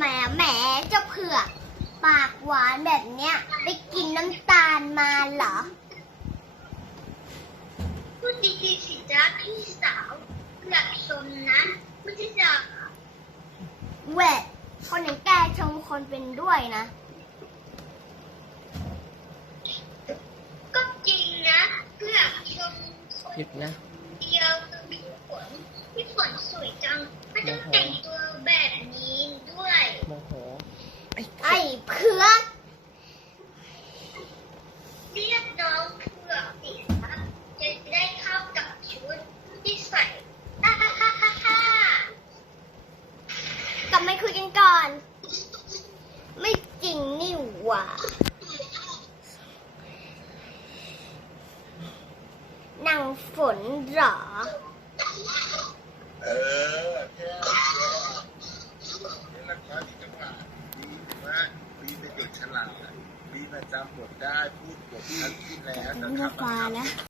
เจ้าเผือกปากหวานแบบเนี้ย ไปกินน้ำตาลมาเหรอ พูดดีๆสิจ๊ะพี่สาวหลับสมนะไม่ใช่จะเวทคนอย่างแกชมคนเป็นด้วยนะ ก็จริงนะเพื่อชมคนผิดนะ เดียวคือพี่ฝนพี่ฝนสวยจังไม่ต้องแต่งตัวแบบนี้ด้วย โมโห ไอ้ เผือกเรียกน้องเพื่อกสิคะจะได้เข้ากับชุดที่ใส่ฮ่าฮ่าฮ่าฮ่ากลับมาคุยกันก่อน ไม่จริงนี่หว่านางฝนเหรอ เออแค่นี่นะคะดีจังหวะากบีเป็นเด็กฉลาดมีประจำบทได้พูดบททั้งที่แล้วแต่ไม่คำบางฟ้าคำนะ